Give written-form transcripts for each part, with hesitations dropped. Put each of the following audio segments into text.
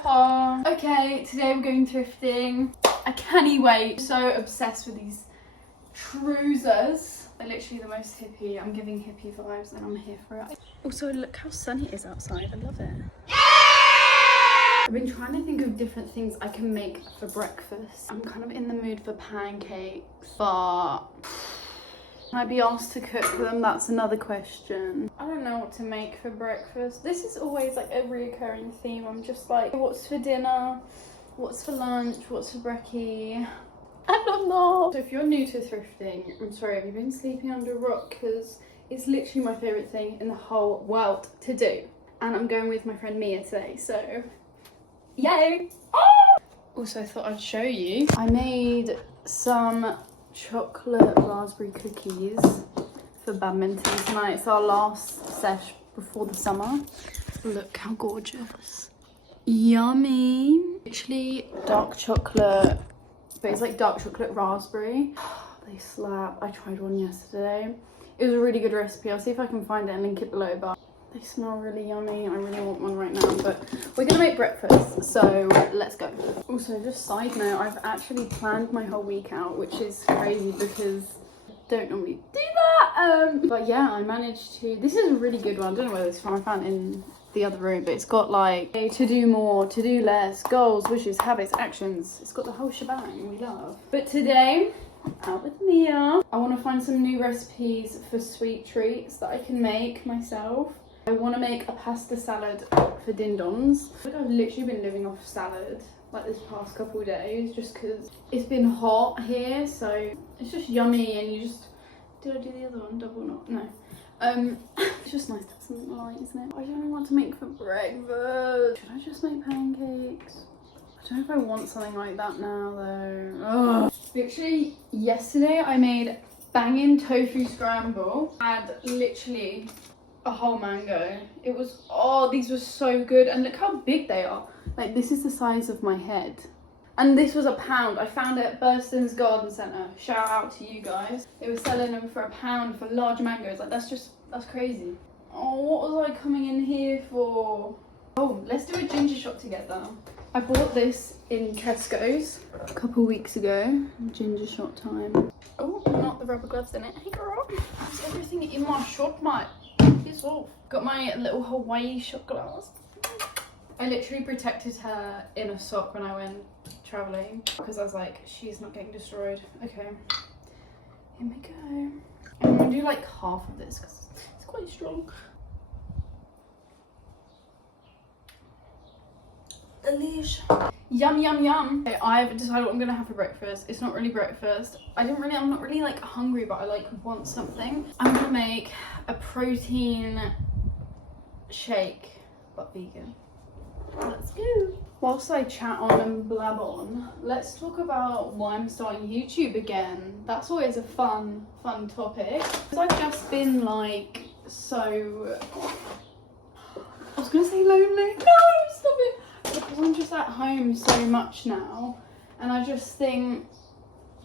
Peppa. Okay, today we're going thrifting. I can't wait. I'm so obsessed with these trousers. They're literally the most hippie. I'm giving hippie vibes and I'm here for it. Also, look how sunny it is outside. I love it. I've been trying to think of different things I can make for breakfast. I'm kind of in the mood for pancakes, but can I be asked to cook them? That's another question. I don't know what to make for breakfast. This is always like a reoccurring theme. I'm just like, what's for dinner? What's for lunch? What's for brekkie? I don't know. So if you're new to thrifting, I'm sorry, have you been sleeping under a rock? Because it's literally my favourite thing in the whole world to do. And I'm going with my friend Mia today, so yay! Oh! Also, I thought I'd show you. I made some chocolate raspberry cookies for badminton tonight. It's our last sesh before the summer. Look how gorgeous. Yummy. Literally dark chocolate, but it's like dark chocolate raspberry. They slap. I tried one yesterday. It was a really good recipe. I'll see if I can find it and link it below, but they smell really yummy. I really want one right now, but we're gonna make breakfast, so let's go. Also, just side note, I've actually planned my whole week out, which is crazy because I don't normally do that. But yeah, I managed to. This is a really good one. I don't know where this is from. I found it in the other room, but it's got like to do more, to do less, goals, wishes, habits, actions. It's got the whole shebang we love. But today, out with Mia. I want to find some new recipes for sweet treats that I can make myself. I want to make a pasta salad for din-dons. I think I've literally been living off salad like this past couple of days just because it's been hot here, so it's just yummy. And you just, did I do the other one? Double knot? No. It's just nice to have something light, isn't it? I don't know what to make for breakfast. Should I just make pancakes? I don't know if I want something like that now though. Ugh. Literally yesterday I made banging tofu scramble. Had literally a whole mango. It was, oh, these were so good, and look how big they are. Like, this is the size of my head, and this was £1. I found it at Burston's Garden Centre. Shout out to you guys. They were selling them for £1 for large mangoes. Like, that's crazy. Oh, what was I coming in here for? Oh, let's do a ginger shot together. I bought this in Tesco's a couple weeks ago. Ginger shot time. Oh, not the rubber gloves in it. Hey girl, that's everything in my shot, mate. Piss off. Got my little Hawaii shot glass. I literally protected her in a sock when I went travelling because I was like, she's not getting destroyed. Okay, here we go. I'm gonna do like half of this because it's quite strong. Delish. Yum yum yum. Okay, I've decided what I'm gonna have for breakfast. It's not really breakfast. I'm not really like hungry, but I like want something. I'm gonna make a protein shake, but vegan. Let's go. Whilst I chat on and blab on, let's talk about why I'm starting YouTube again. That's always a fun topic. Because I've just been like so, I was gonna say lonely. No, stop it. Because I'm just at home so much now, and I just think,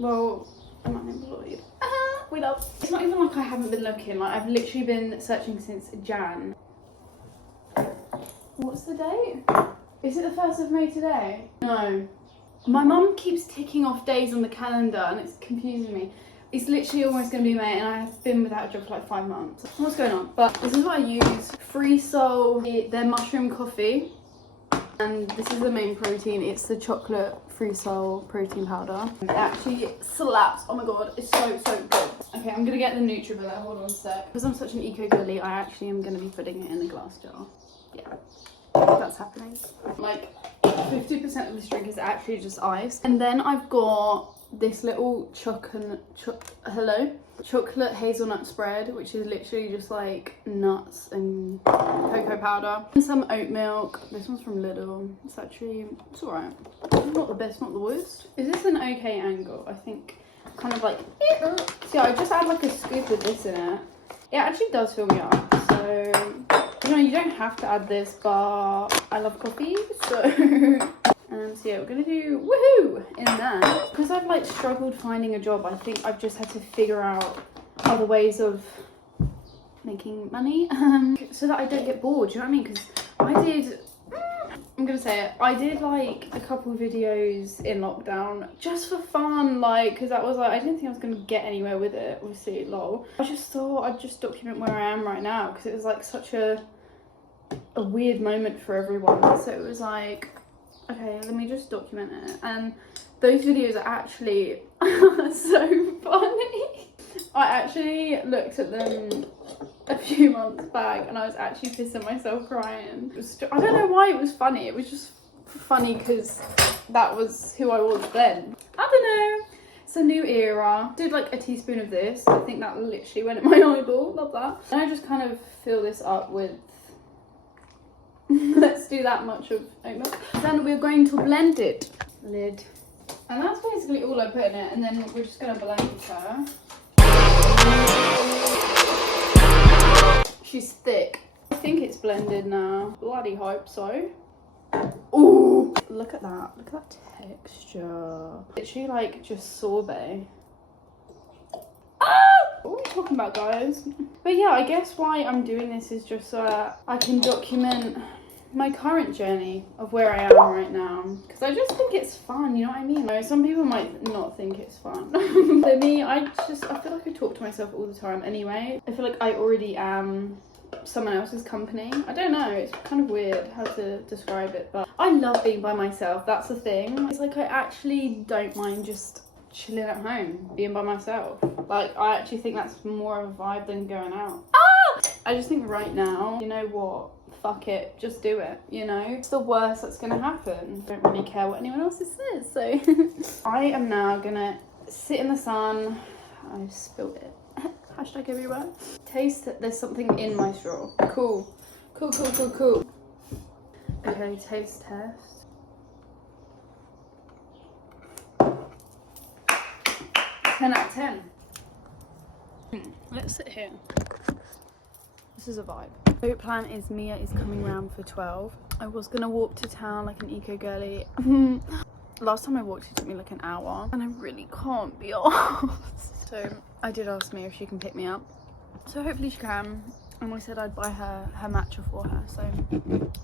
well, I'm unemployed. We love. It's not even like I haven't been looking. Like, I've literally been searching since Jan. What's the date? Is it the 1st of May today? No. My mum keeps ticking off days on the calendar and it's confusing me. It's literally almost going to be May and I've been without a job for like 5 months. What's going on? But this is what I use. Free Soul, their mushroom coffee. And this is the main protein. It's the chocolate Free Soul protein powder. It actually slaps. Oh my god, it's so good. Okay, I'm gonna get the Nutribullet. Hold on a sec. Because I'm such an eco girly, I actually am gonna be putting it in a glass jar. Yeah, that's happening. Like 50% of this drink is actually just ice. And then I've got this little chocolate hazelnut spread, which is literally just like nuts and cocoa powder and some oat milk. This one's from Lidl. It's alright. Not the best, not the worst. Is this an okay angle? I think kind of like so yeah, I just add like a scoop of this in it. It actually does fill me up, so you know, you don't have to add this, but I love coffee, so so yeah, we're gonna do woohoo in that. Because I've like struggled finding a job, I think I've just had to figure out other ways of making money so that I don't get bored, do you know what I mean? Because I did I'm gonna say it. I did like a couple of videos in lockdown just for fun, like, because that was like, I didn't think I was gonna get anywhere with it, obviously, lol. I just thought I'd just document where I am right now because it was like such a weird moment for everyone. So it was like, okay, let me just document it. And those videos are actually so funny. I actually looked at them a few months back and I was actually pissing myself crying. It was I don't know why it was funny. It was just funny because that was who I was then. I don't know. It's a new era. Did like a teaspoon of this. I think that literally went in my eyeball. Love that. And I just kind of fill this up with let's do that much of oat milk. Then we're going to blend it. Lid. And that's basically all I put in it. And then we're just going to blend her. She's thick. I think it's blended now. Bloody hope so. Ooh! Look at that. Look at that texture. Literally like just sorbet. Ah! What are we talking about, guys? But yeah, I guess why I'm doing this is just so I can document my current journey of where I am right now, because I just think it's fun, you know what I mean? Like, some people might not think it's fun. For me, I feel like I talk to myself all the time anyway. I feel like I already am someone else's company. I don't know, it's kind of weird how to describe it, but I love being by myself. That's the thing. It's like I actually don't mind just chilling at home, being by myself. Like, I actually think that's more of a vibe than going out. Ah! I just think right now, you know what? Fuck it, just do it, you know? It's the worst that's gonna happen. Don't really care what anyone else says, so. I am now gonna sit in the sun. I spilled it. Hashtag everywhere. Taste that there's something in my straw. Cool. Cool, cool, cool, cool. Okay, taste test. 10 out of 10. Let's sit here. This is a vibe. The plan is Mia is coming round for 12. I was gonna walk to town like an eco girly. Last time I walked it took me like an hour and I really can't be arsed. So I did ask Mia if she can pick me up. So hopefully she can. And I said I'd buy her matcha for her. So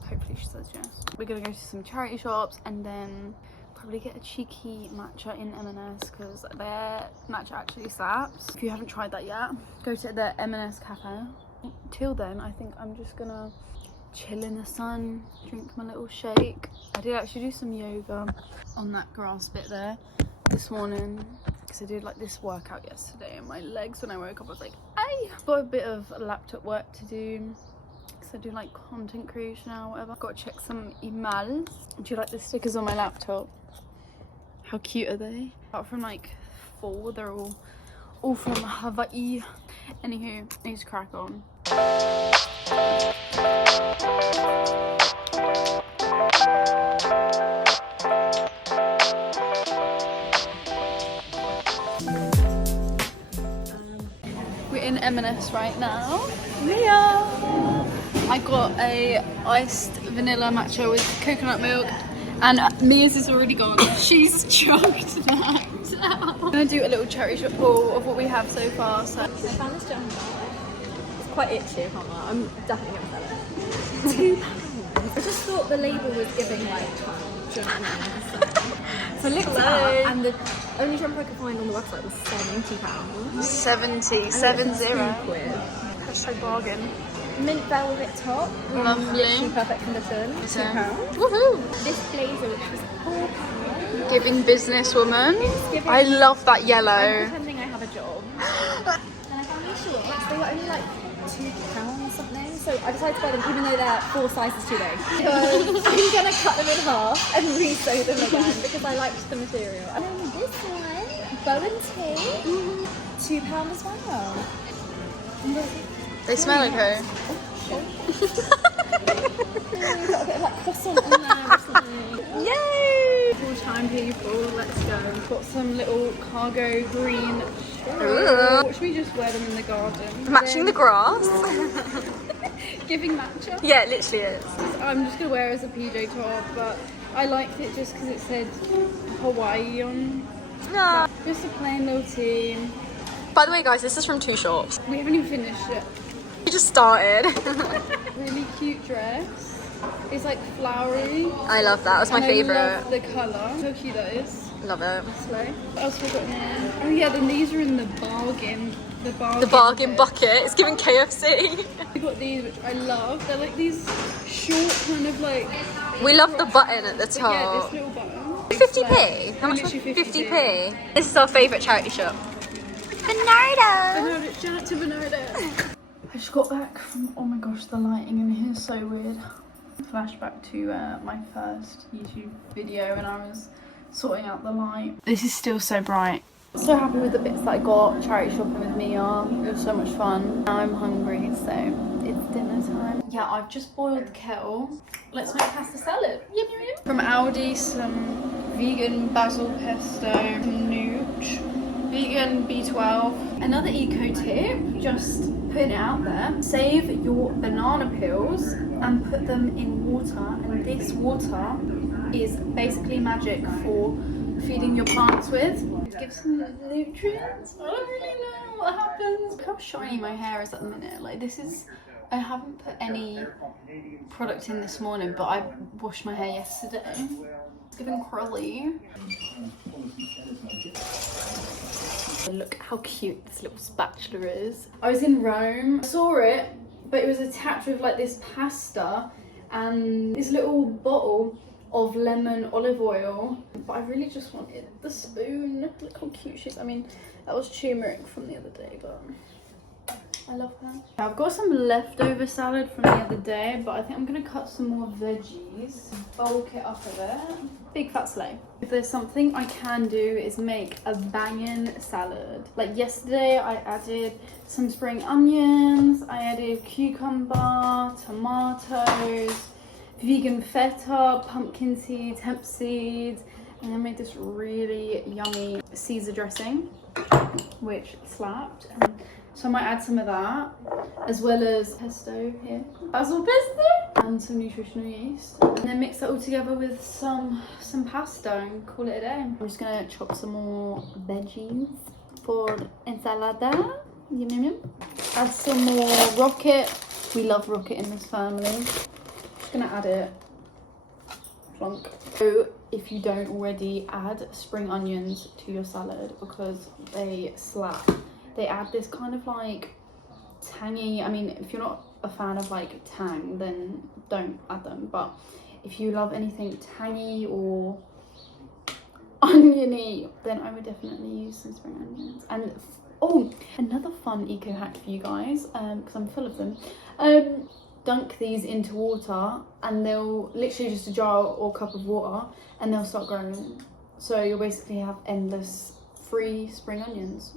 hopefully she says yes. We're gonna go to some charity shops and then probably get a cheeky matcha in M&S because their matcha actually slaps. If you haven't tried that yet, go to the M&S cafe. Till then, I think I'm just gonna chill in the sun, drink my little shake. I did actually do some yoga on that grass bit there this morning because I did like this workout yesterday and my legs when I woke up I was like, hey! Got a bit of laptop work to do because I do like content creation or whatever. Got to check some emails. Do you like the stickers on my laptop? How cute are they? Apart from like 4, they're all from Hawaii. Anywho, I need to crack on. We're in M&S right now. Mia! I got a iced vanilla matcha with coconut milk and Mia's is already gone. She's chugged that. I'm gonna do a little cherry shop haul of what we have so far. So I found this jumper. It's quite itchy, I can't lie. I'm definitely gonna sell it. £2. I just thought the label was giving like £12. Do you know what I mean? So I looked it up and the only jumper I could find on the website was £70. 70. Quid. Hashtag bargain. Mint velvet top. Lovely. In perfect condition. £2. Woohoo! This blazer, which was £4. Giving businesswoman. I love that yellow. I'm pretending I have a job. And I found these shorts. They were only like £2 something. So I decided to buy them even though they're 4 sizes too big. Because I'm gonna cut them in half and re-sew them again because I liked the material. And then this one, bow and tea, £2 as well. They smell okay. Got a bit of like croissant on there or something. Yay! Full time people, let's go. Got some little cargo green shorts. Watch me just wear them in the garden. Matching the grass. Giving matcha. Yeah, it literally is. I'm just gonna wear it as a PJ top, but I liked it just because it said Hawaii on. No. Just a plain little tee. By the way, guys, this is from 2 shops. We haven't even finished it. We just started. Really cute dress. It's like flowery. I love that. That's my and favourite. I love the colour. How cute that is. Love it. Slay. What else have we got in here? Oh yeah, then these are in the bargain. The bargain bit. bucket. It's giving KFC. We got these, which I love. They're like these short kind of like. We love the button at the top. Yeah, this little button. 50p? How much? Literally 50p. This is our favourite charity shop. Bernardo. Bernardo, shout out to Bernardo. I just got back from, oh my gosh, the lighting in here is so weird. Flashback to my first YouTube video when I was sorting out the light. This is still so bright. So happy with the bits that I got charity shopping with Mia. It was so much fun. Now I'm hungry, so it's dinner time. Yeah, I've just boiled the kettle. Let's make pasta salad. Yum, yum, yum. From Aldi, some vegan basil pesto, some nooch, vegan B12. Another eco tip, just putting it out there. Save your banana peels and put them in water, and this water is basically magic for feeding your plants with. It gives some nutrients. I don't really know what happens. Look how shiny my hair is at the minute. Like this is, I haven't put any product in this morning, but I washed my hair yesterday. It's giving curly. Look how cute this little spatula is. I was in Rome, I saw it, but it was attached with like this pasta and this little bottle of lemon olive oil, but I really just wanted the spoon. Look how cute she is. I mean, that was turmeric from the other day, but I love her. I've got some leftover salad from the other day, but I think I'm gonna cut some more veggies, bulk it up a bit. Big fat slay. If there's something I can do is make a banging salad. Like yesterday I added some spring onions, I added cucumber, tomatoes, vegan feta, pumpkin seeds, hemp seeds, and I made this really yummy Caesar dressing, which slapped. So I might add some of that, as well as pesto here, basil pesto, and some nutritional yeast. And then mix that all together with some pasta and call it a day. I'm just gonna chop some more veggies for ensalada. Yum, yum, yum. Add some more rocket. We love rocket in this family. Just gonna add it. Plonk. So if you don't already, add spring onions to your salad because they slap. They add this kind of like tangy, I mean, if you're not a fan of like tang, then don't add them. But if you love anything tangy or oniony, then I would definitely use some spring onions. And oh, another fun eco hack for you guys, because I'm full of them. Dunk these into water and they'll literally just a jar or cup of water and they'll start growing. So you'll basically have endless free spring onions.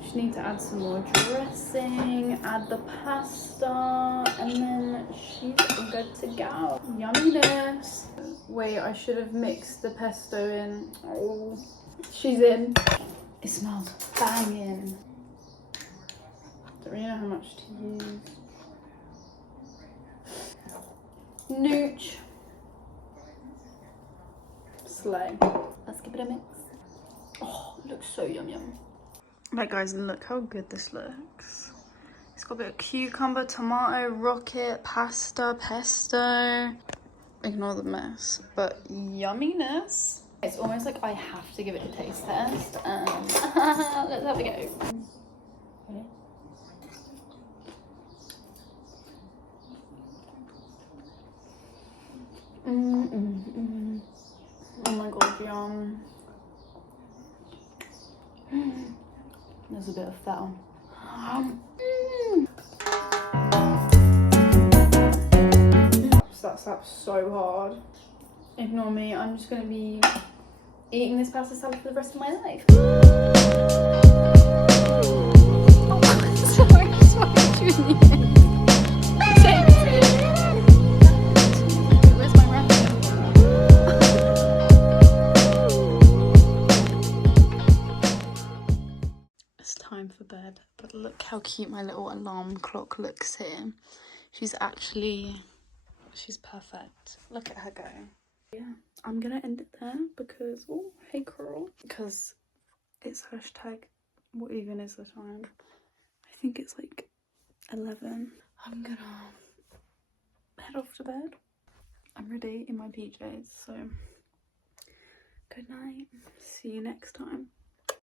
Just need to add some more dressing, add the pasta, and then she's good to go. Yumminess. Wait, I should have mixed the pesto in. Oh, she's in. It smells banging. Don't really know how much to use. Nooch. Slay. Let's give it a mix. Oh, it looks so yum yum. Right guys, look how good this looks. It's got a bit of cucumber, tomato, rocket, pasta, pesto. Ignore the mess, but yumminess. It's almost like I have to give it a taste test. Let's have a go. Ready? Oh my god, yum. There's a bit of fat on. That slaps so hard. Ignore me, I'm just gonna be eating this pasta salad for the rest of my life. Where's my wrapping? It's time for bed, but look how cute my little alarm clock looks here. She's perfect. Look at her go. Yeah, I'm gonna end it there because, oh, hey girl, because it's hashtag what even is the time? I think it's like 11. I'm gonna head off to bed. I'm ready in my PJs, so good night. See you next time.